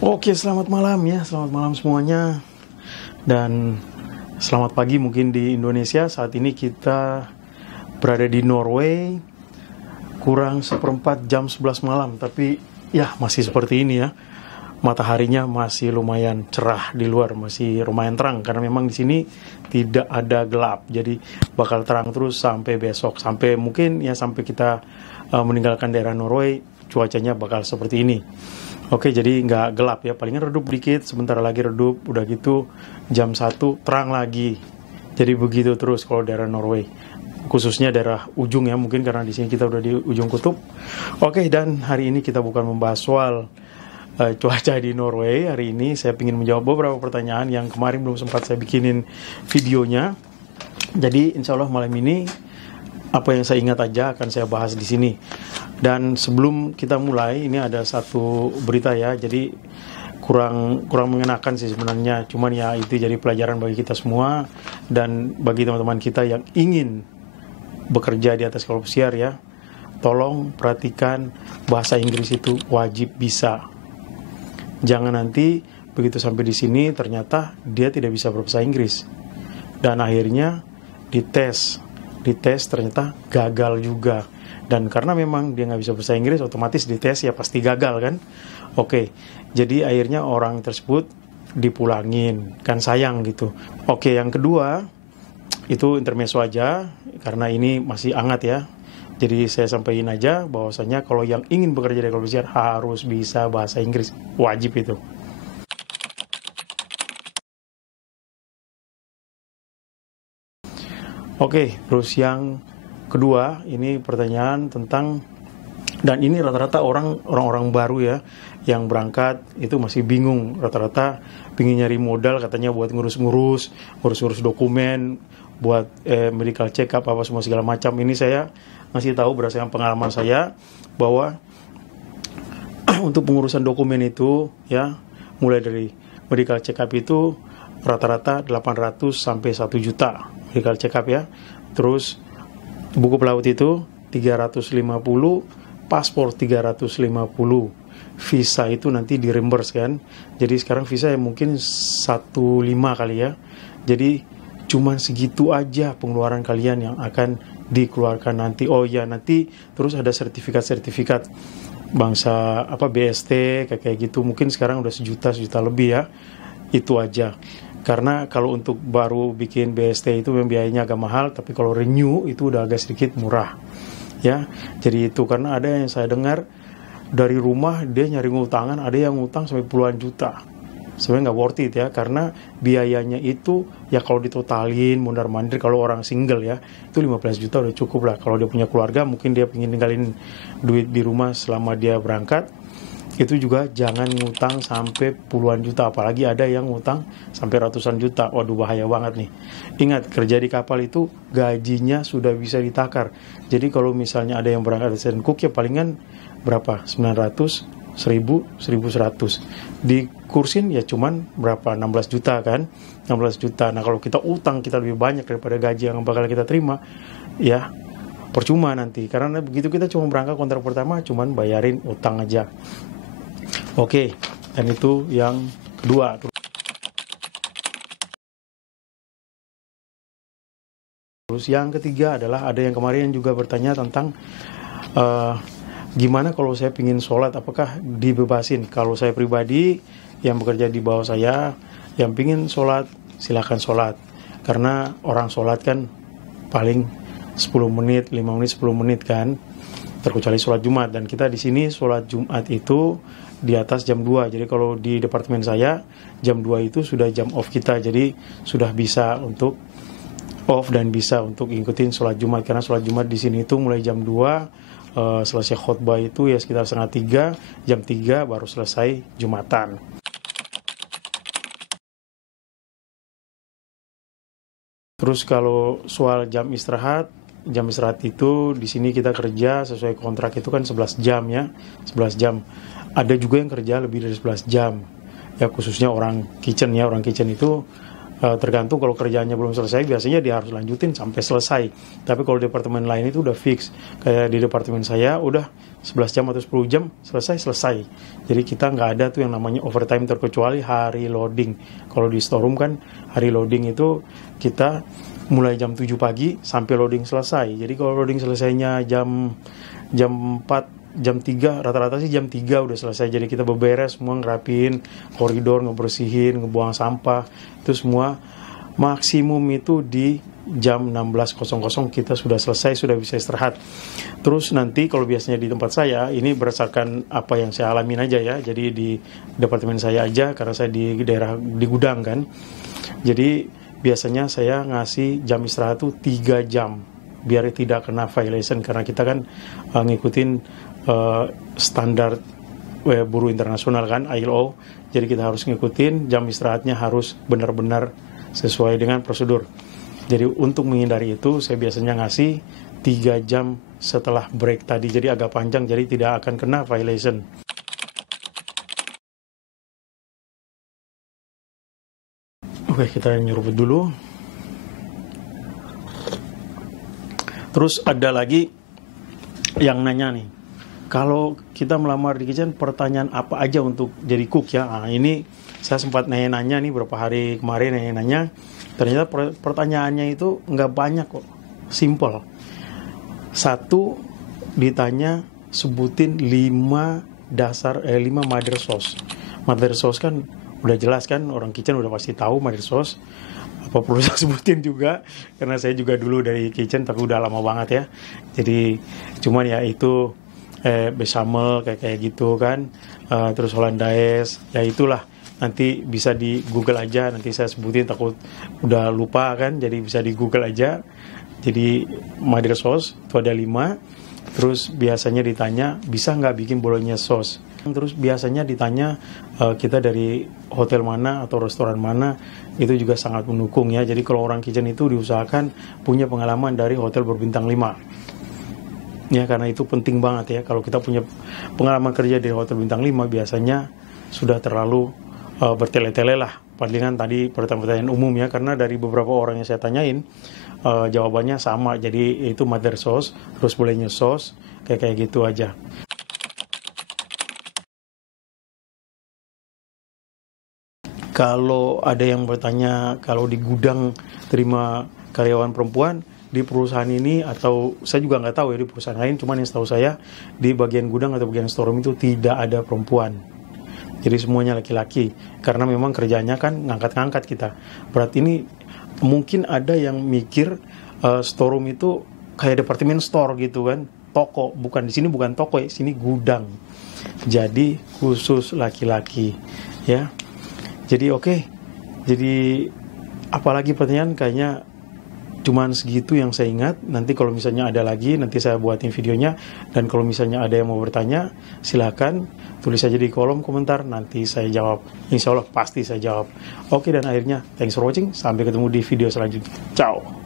Oke, selamat malam ya, selamat malam semuanya. Dan selamat pagi mungkin di Indonesia. Saat ini kita berada di Norway, kurang seperempat jam 11 malam. Tapi ya masih seperti ini ya. Mataharinya masih lumayan cerah di luar, masih lumayan terang. Karena memang di sini tidak ada gelap. Jadi bakal terang terus sampai besok. Sampai mungkin ya sampai kita meninggalkan daerah Norway, cuacanya bakal seperti ini. Oke, jadi nggak gelap ya, palingan redup dikit, sebentar lagi redup, udah gitu jam 1 terang lagi. Jadi begitu terus kalau daerah Norway, khususnya daerah ujung ya, mungkin karena di sini kita udah di ujung kutub. Oke, dan hari ini kita bukan membahas soal cuaca di Norway. Hari ini saya ingin menjawab beberapa pertanyaan yang kemarin belum sempat saya bikinin videonya. Jadi insya Allah malam ini apa yang saya ingat aja akan saya bahas di sini. Dan sebelum kita mulai, ini ada satu berita ya. Jadi kurang mengenakan sih sebenarnya. Cuman ya itu jadi pelajaran bagi kita semua dan bagi teman-teman kita yang ingin bekerja di atas kapal pesiar ya. Tolong perhatikan, bahasa Inggris itu wajib bisa. Jangan nanti begitu sampai di sini ternyata dia tidak bisa berbahasa Inggris. Dan akhirnya dites ternyata gagal juga. Dan karena memang dia nggak bisa bahasa Inggris, otomatis dites ya pasti gagal kan. Oke, jadi akhirnya orang tersebut dipulangin, kan sayang gitu. Oke, yang kedua itu intermezzo aja karena ini masih hangat ya. Jadi saya sampaikan aja bahwasanya kalau yang ingin bekerja di kapal pesiar harus bisa bahasa Inggris, wajib itu. Oke, terus yang kedua, ini pertanyaan tentang, dan ini rata-rata orang-orang baru ya, yang berangkat itu masih bingung, rata-rata pingin nyari modal katanya buat ngurus dokumen, buat medical check up apa semua segala macam. Ini saya masih tahu berdasarkan pengalaman saya bahwa untuk pengurusan dokumen itu ya, mulai dari medical check up itu rata-rata 800 sampai 1 juta medical check up ya. Terus buku pelaut itu 350, paspor 350, visa itu nanti di reimburse kan. Jadi sekarang visa ya mungkin 1,5 kali ya. Jadi cuman segitu aja pengeluaran kalian yang akan dikeluarkan nanti. Oh ya, nanti terus ada sertifikat bangsa apa BST kayak gitu. Mungkin sekarang udah sejuta lebih ya. Itu aja. Karena kalau untuk baru bikin BST itu biayanya agak mahal, tapi kalau renew itu udah agak sedikit murah ya. Jadi itu karena ada yang saya dengar dari rumah dia nyari ngutangan, ada yang ngutang sampai puluhan juta. Sebenarnya nggak worth it ya, karena biayanya itu ya kalau ditotalin mundar mandir, kalau orang single ya itu 15 juta udah cukup lah. Kalau dia punya keluarga mungkin dia pengen ninggalin duit di rumah selama dia berangkat, itu juga jangan ngutang sampai puluhan juta, apalagi ada yang ngutang sampai ratusan juta. Waduh, bahaya banget nih. Ingat, kerja di kapal itu gajinya sudah bisa ditakar. Jadi kalau misalnya ada yang berangkat dari Seven Cook ya palingan berapa? 900, 1000, 1100. Di kursin ya cuman berapa? 16 juta kan? 16 juta. Nah kalau kita utang kita lebih banyak daripada gaji yang bakal kita terima, ya percuma nanti. Karena begitu kita cuma berangkat kontrak pertama cuman bayarin utang aja. Oke, dan itu yang kedua. Terus yang ketiga adalah ada yang kemarin juga bertanya tentang gimana kalau saya pingin sholat, apakah dibebasin? Kalau saya pribadi yang bekerja di bawah saya, yang pingin sholat silakan sholat. Karena orang sholat kan paling 10 menit, 5 menit, 10 menit kan, terkecuali sholat Jumat. Dan kita di sini sholat Jumat itu di atas jam 2. Jadi kalau di departemen saya jam 2 itu sudah jam off kita. Jadi sudah bisa untuk off dan bisa untuk ngikutin sholat Jumat. Karena sholat Jumat di sini itu mulai jam 2, selesai khutbah itu ya sekitar setengah 3, jam 3 baru selesai Jumatan. Terus kalau soal jam istirahat itu di sini kita kerja sesuai kontrak itu kan 11 jam ya, 11 jam. Ada juga yang kerja lebih dari 11 jam. Ya khususnya orang kitchen ya, orang kitchen itu tergantung, kalau kerjaannya belum selesai biasanya dia harus lanjutin sampai selesai. Tapi kalau departemen lain itu udah fix. Kayak di departemen saya udah 11 jam atau 10 jam selesai. Jadi kita nggak ada tuh yang namanya overtime terkecuali hari loading. Kalau di storeroom kan hari loading itu kita mulai jam 7 pagi sampai loading selesai. Jadi kalau loading selesainya jam 4, jam 3, rata-rata sih jam 3 udah selesai. Jadi kita beberes semua, ngerapin koridor, ngebersihin, ngebuang sampah, itu semua maksimum itu di jam 16.00 kita sudah selesai, sudah bisa istirahat. Terus nanti kalau biasanya di tempat saya, ini berdasarkan apa yang saya alamin aja ya, jadi di departemen saya aja, karena saya di daerah di gudang kan. Jadi biasanya saya ngasih jam istirahat tuh 3 jam biar tidak kena violation, karena kita kan ngikutin standar buruh internasional kan, ILO. Jadi kita harus ngikutin jam istirahatnya, harus benar-benar sesuai dengan prosedur. Jadi untuk menghindari itu saya biasanya ngasih 3 jam setelah break tadi, jadi agak panjang, jadi tidak akan kena violation. Oke, kita nyeruput dulu. Terus ada lagi yang nanya nih, kalau kita melamar di kitchen, pertanyaan apa aja untuk jadi cook ya? Nah, ini saya sempat nanya-nanya nih beberapa hari kemarin, nanya-nanya. Ternyata pertanyaannya itu nggak banyak kok, simple. 1, ditanya sebutin 5 mother sauce. Mother sauce kan udah jelas kan, orang kitchen udah pasti tahu mother sauce. Apa perlu saya sebutin juga, karena saya juga dulu dari kitchen tapi udah lama banget ya. Jadi cuman ya itu bechamel kayak gitu kan, terus hollandaise, ya itulah. Nanti bisa di Google aja, nanti saya sebutin, takut udah lupa kan, jadi bisa di Google aja. Jadi mother sauce itu ada 5. Terus biasanya ditanya bisa nggak bikin bolognese sauce. Terus biasanya ditanya kita dari hotel mana atau restoran mana, itu juga sangat mendukung ya. Jadi kalau orang kitchen itu diusahakan punya pengalaman dari hotel berbintang 5. Ya, karena itu penting banget ya. Kalau kita punya pengalaman kerja di hotel bintang 5, biasanya sudah terlalu bertele-tele lah. Palingan tadi pertanyaan umum ya, karena dari beberapa orang yang saya tanyain jawabannya sama. Jadi itu mother sauce, terus bolognese sauce, kayak gitu aja. Kalau ada yang bertanya kalau di gudang terima karyawan perempuan di perusahaan ini, atau saya juga nggak tahu ya di perusahaan lain, cuman yang setahu saya di bagian gudang atau bagian storeroom itu tidak ada perempuan. Jadi semuanya laki-laki, karena memang kerjanya kan ngangkat-ngangkat kita. Berarti ini mungkin ada yang mikir storeroom itu kayak departemen store gitu kan, toko. Bukan, di sini bukan toko ya, sini gudang. Jadi khusus laki-laki ya. Jadi oke. Jadi apalagi pertanyaan, kayaknya cuman segitu yang saya ingat. Nanti kalau misalnya ada lagi, nanti saya buatin videonya. Dan kalau misalnya ada yang mau bertanya, silakan tulis aja di kolom komentar, nanti saya jawab. Insya Allah pasti saya jawab. Oke, dan akhirnya thanks for watching. Sampai ketemu di video selanjutnya. Ciao.